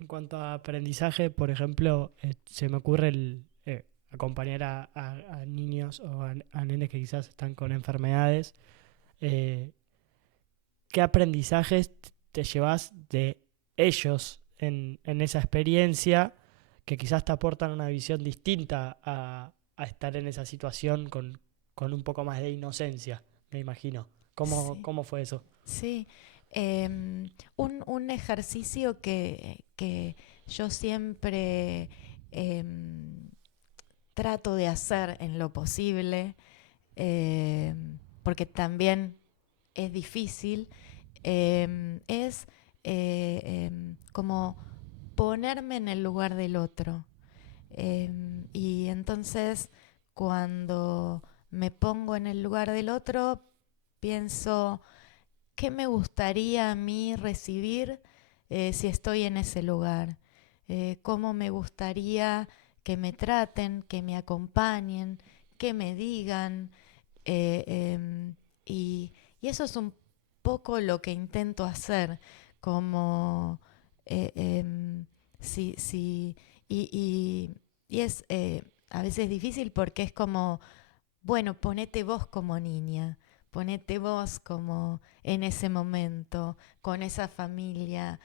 En cuanto a aprendizaje, por ejemplo, se me ocurre acompañar a niños o a nenes que quizás están con enfermedades. eh, ¿Qué aprendizajes te llevas de ellos en esa experiencia que quizás te aportan una visión distinta a estar en esa situación con un poco más de inocencia, me imagino? Sí, ¿Cómo fue eso? sí. Un ejercicio que yo siempre em, trato de hacer en lo posible, porque también es difícil, es como ponerme en el lugar del otro. Y entonces cuando me pongo en el lugar del otro, pienso, ¿qué me gustaría a mí recibir si estoy en ese lugar? ¿Cómo me gustaría que me traten, que me acompañen, que me digan? Eh, em, y, y eso es un poco lo que intento hacer, como eh, em, si, si, y, y, y es a veces difícil porque es como, bueno, ponete vos como niña, ponete vos como en ese momento, con esa familia,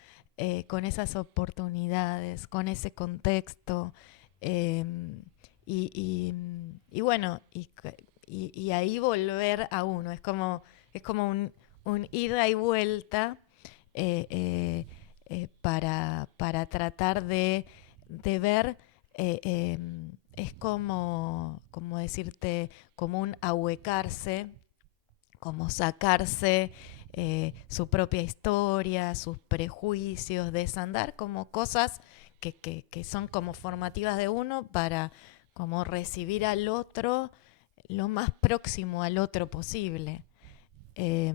con esas oportunidades, con ese contexto. eh, y bueno, y ahí volver a uno. Es como un ida y vuelta eh, eh, para tratar de ver. Es como decirte, como un ahuecarse, como sacarse su propia historia, sus prejuicios, desandar como cosas que son como formativas de uno para como recibir al otro lo más próximo al otro posible. Eh,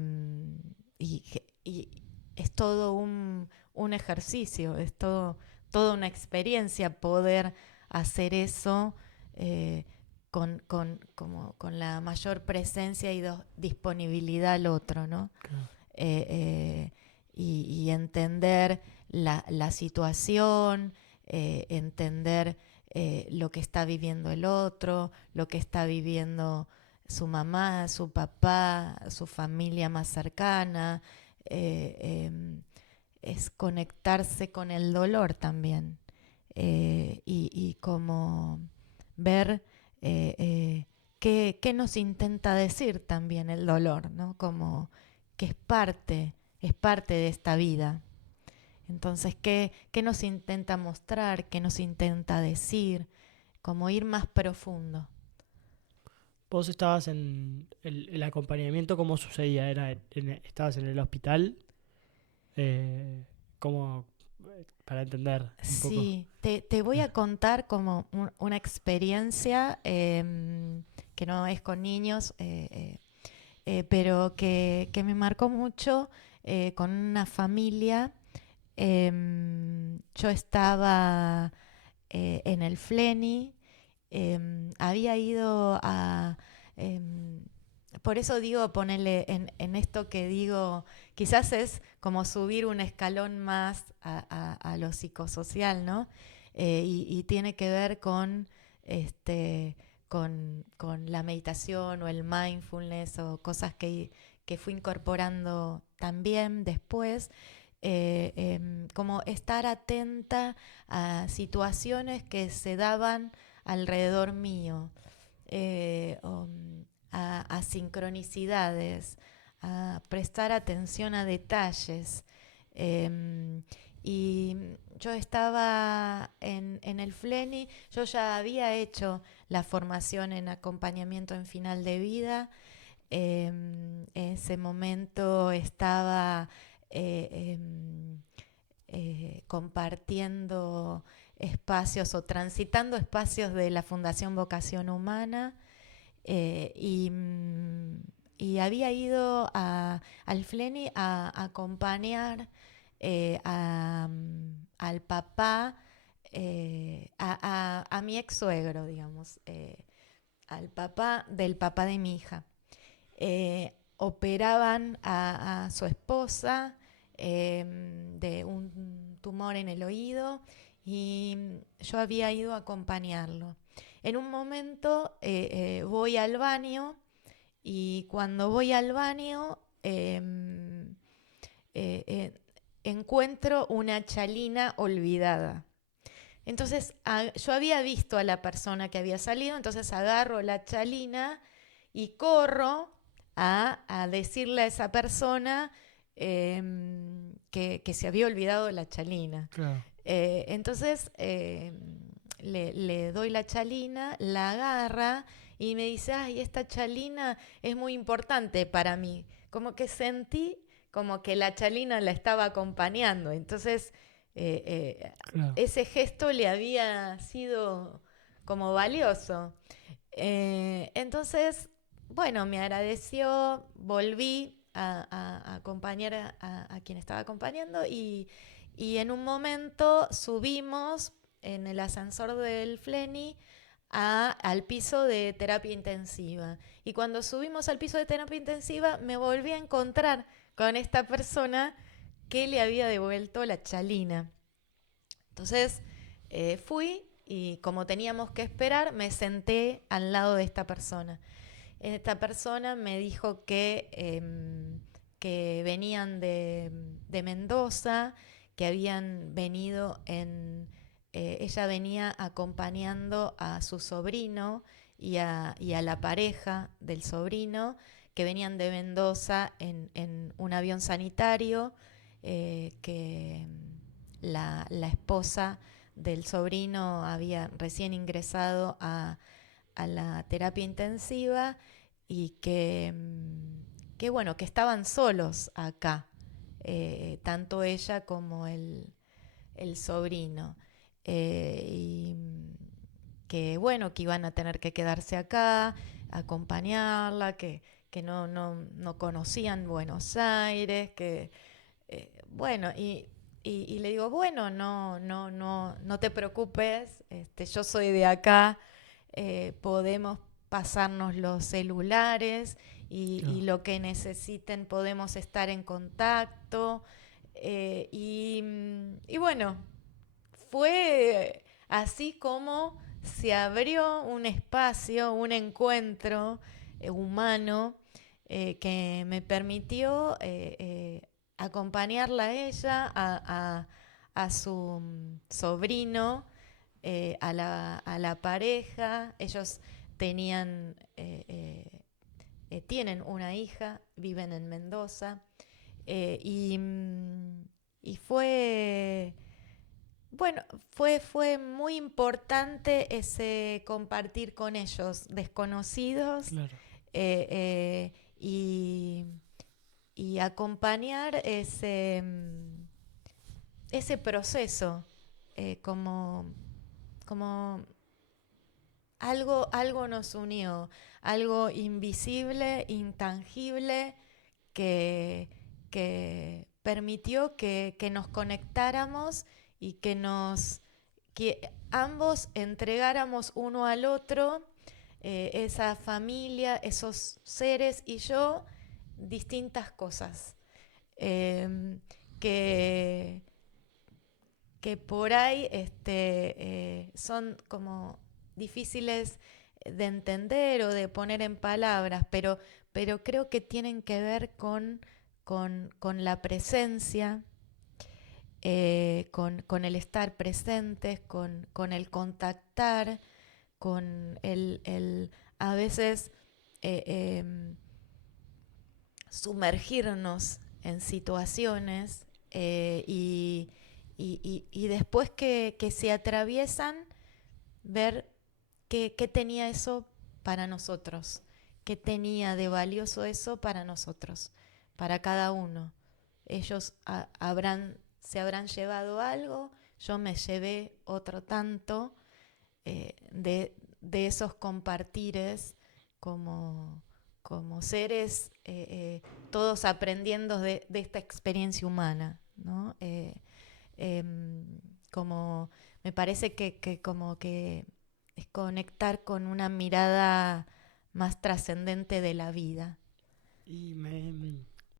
y, y es todo un ejercicio, es toda una experiencia poder hacer eso eh, con la mayor presencia y disponibilidad al otro, ¿no? Claro. Eh, eh, y entender la situación, entender lo que está viviendo el otro, lo que está viviendo su mamá, su papá, su familia más cercana. eh, eh, es conectarse con el dolor también y como ver qué nos intenta decir también el dolor, ¿no? Como que es parte de esta vida. Entonces, qué nos intenta mostrar? ¿Qué nos intenta decir? Como ir más profundo. ¿Vos estabas en el acompañamiento? ¿Cómo sucedía? ¿Estabas en el hospital? Eh, ¿Cómo? Para entender un poco. Sí, te voy a contar como una experiencia que no es con niños, pero que me marcó mucho con una familia. Yo estaba en el Fleni, había ido a... em, por eso digo, ponerle en esto que digo, quizás es como subir un escalón más a lo psicosocial, ¿no? Y tiene que ver este, con la meditación o el mindfulness o cosas que fui incorporando también después, como estar atenta a situaciones que se daban alrededor mío, a sincronicidades, a prestar atención a detalles. Eh, y yo estaba en el FLENI, yo ya había hecho la formación en acompañamiento en final de vida. En ese momento estaba eh, em, compartiendo espacios o transitando espacios de la Fundación Vocación Humana y había ido al FLENI a acompañar al papá, a mi ex suegro, digamos, al papá del papá de mi hija. Operaban a su esposa de un tumor en el oído, y yo había ido a acompañarlo. En un momento voy al baño, y cuando voy al baño encuentro una chalina olvidada. Entonces yo había visto a la persona que había salido, entonces agarro la chalina y corro a decirle a esa persona que se había olvidado la chalina. Claro. Entonces le doy la chalina, la agarra y me dice, ay, esta chalina es muy importante para mí. Como que sentí como que la chalina la estaba acompañando. Entonces Claro. ese gesto le había sido como valioso. Entonces, bueno, me agradeció, volví a acompañar a quien estaba acompañando, y en un momento subimos en el ascensor del Fleni al piso de terapia intensiva. Y cuando subimos al piso de terapia intensiva me volví a encontrar con esta persona que le había devuelto la chalina. Entonces fui, y como teníamos que esperar, me senté al lado de esta persona. Esta persona me dijo que venían de Mendoza, que habían venido ella venía acompañando a su sobrino y a la pareja del sobrino, que venían de Mendoza en un avión sanitario, que la esposa del sobrino había recién ingresado a la terapia intensiva, y que bueno, que estaban solos acá, tanto ella como el sobrino. Y que bueno, que iban a tener que quedarse acá, acompañarla, que no conocían Buenos Aires, que bueno, y le digo, bueno, no te preocupes, yo soy de acá, podemos pasarnos los celulares, y Claro. lo que necesiten podemos estar en contacto. Y bueno, fue así como se abrió un espacio, un encuentro humano, que me permitió acompañarla a ella, a su sobrino, a la pareja. Ellos tenían, tienen una hija, viven en Mendoza, y bueno, fue muy importante ese compartir con ellos, desconocidos, Claro. y, y acompañar ese proceso, como algo nos unió, algo invisible, intangible, que, que permitió que nos conectáramos, y que ambos entregáramos uno al otro, esa familia, esos seres y yo, distintas cosas, que, que por ahí son como difíciles de entender o de poner en palabras, pero creo que tienen que ver con la presencia, con el estar presentes, con el contactar, con el a veces eh, eh, sumergirnos en situaciones, y después que se atraviesan, ver qué tenía eso para nosotros, qué tenía de valioso eso para nosotros, para cada uno. Ellos se habrán llevado algo, yo me llevé otro tanto, de esos compartires, como, como seres, todos aprendiendo de esta experiencia humana, ¿no? Como me parece que como que es conectar con una mirada más trascendente de la vida. Y